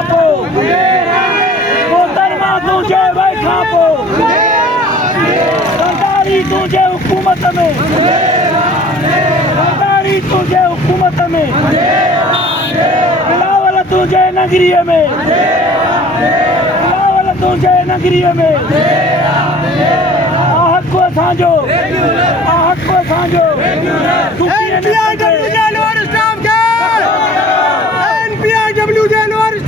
खापो मोहतरमा तुझे भाई खापो सरकारी तुझे हुकूमत में सरकारी तुझे हुकूमत में बिलावल तुझे नगरी में बिलावल तुझे नगरी में आहत को साझो NPIW जेल और स्टाफ के NPIW जेल और